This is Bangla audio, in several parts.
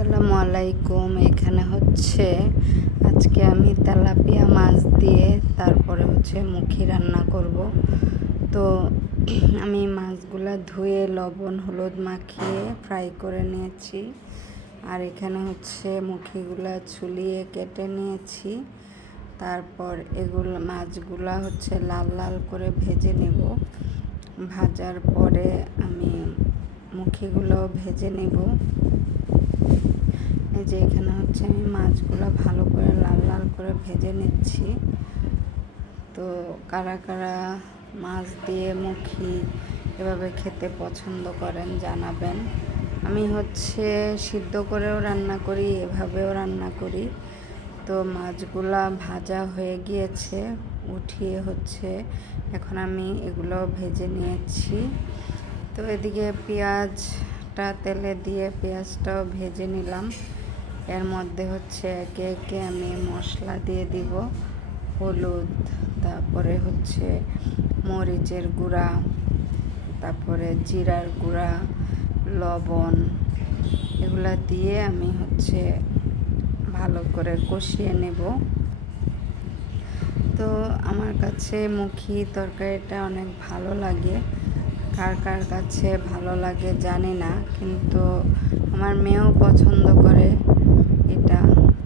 আসসালামু আলাইকুম। এখানে হচ্ছে আজকে আমি তেলাপিয়া মাছ দিয়ে তারপরে হচ্ছে মুখি রান্না করব। তো আমি মাছগুলা ধুয়ে লবণ হলুদ মাখিয়ে ফ্রাই করে নিয়েছি। আর এখানে হচ্ছে মুখিগুলা ছুলিয়ে কেটে নিয়েছি। তারপর মাছগুলা হচ্ছে লাল লাল করে ভেজে নেব। ভাজার পরে আমি মুখিগুলো ভেজে নেব। এই যে এখানে হচ্ছে আমি মাছগুলো ভালো করে লাল লাল করে ভেজে নিচ্ছি। তো কারা কারা মাছ দিয়ে মুখি এভাবে খেতে পছন্দ করেন জানাবেন। আমি হচ্ছে সিদ্ধ করেও রান্না করি, এভাবেও রান্না করি। তো মাছগুলা ভাজা হয়ে গিয়েছে, উঠিয়ে হচ্ছে এখন আমি এগুলো ভেজে নিয়েছি। তো এদিকে পেঁয়াজটা তেলে দিয়ে পেঁয়াজটাও ভেজে নিলাম। এর মধ্যে হচ্ছে একে একে আমি মশলা দিয়ে দিব। হলুদ, তারপরে হচ্ছে মরিচের গুঁড়া, তারপরে জিরার গুঁড়া, লবণ, এগুলা দিয়ে আমি হচ্ছে ভালো করে কষিয়ে নেব। তো আমার কাছে মুখি তরকারিটা অনেক ভালো লাগে। কার কার কাছে ভালো লাগে জানি না, কিন্তু আমার মেয়েও পছন্দ করে এটা।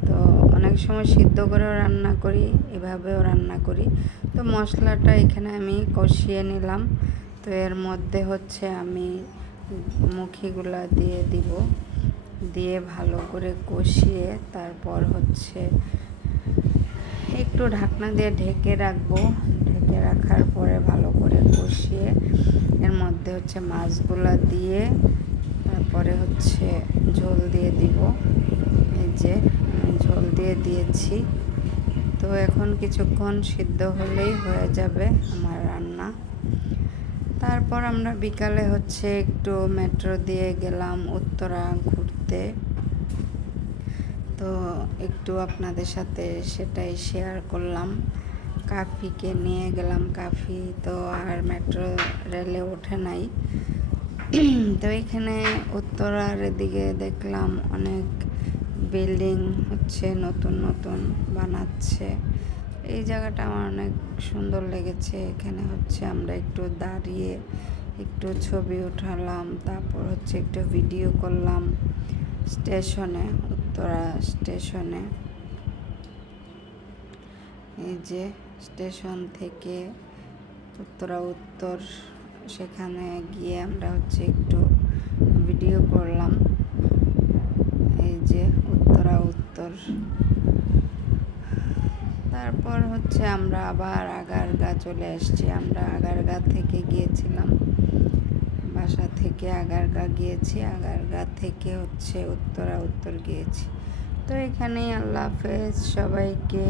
তো অনেক সময় সিদ্ধ করেও রান্না করি, এভাবেও রান্না করি। তো মশলাটা এখানে আমি কষিয়ে নিলাম। তো এর মধ্যে হচ্ছে আমি মুখিগুলা দিয়ে দিব, দিয়ে ভালো করে কষিয়ে তারপর হচ্ছে একটু ঢাকনা দিয়ে ঢেকে রাখবো। ঢেকে রাখার পরে ভালো করে কষিয়ে এর মধ্যে হচ্ছে মাছগুলা দিয়ে তারপরে হচ্ছে ঝোল দিয়ে দিব। এই যে ঝোল দিয়ে দিয়েছি। তো এখন কিছুক্ষণ সিদ্ধ হলেই হয়ে যাবে আমার রান্না। তারপর আমরা বিকালে হচ্ছে একটু মেট্রো দিয়ে গেলাম উত্তরা ঘুরতে। তো একটু আপনাদের সাথে সেটাই শেয়ার করলাম। কাফিকে নিয়ে গেলাম, কাফি তো আর মেট্রো রেলে ওঠে নাই। তো এখানে উত্তরার এদিকে দেখলাম অনেক বিল্ডিং হচ্ছে নতুন নতুন বানাচ্ছে। এই জায়গাটা আমার অনেক সুন্দর লেগেছে। এখানে হচ্ছে আমরা একটু দাঁড়িয়ে একটু ছবি উঠালাম, তারপর হচ্ছে একটু ভিডিও করলাম স্টেশনে, উত্তরা স্টেশনে। এই যে স্টেশন থেকে উত্তরা উত্তর, সেখানে গিয়ে আমরা হচ্ছে একটু ভিডিও করলাম। এই যে উত্তরা উত্তর। তারপর হচ্ছে আমরা আবার আগারগা চলে এসেছি। আমরা আগারগা থেকে গিয়েছিলাম, বাসা থেকে আগারগা গিয়েছি, আগারগা থেকে হচ্ছে উত্তরা উত্তর গিয়েছি। তো এখানেই আল্লাহ হাফেজ সবাইকে।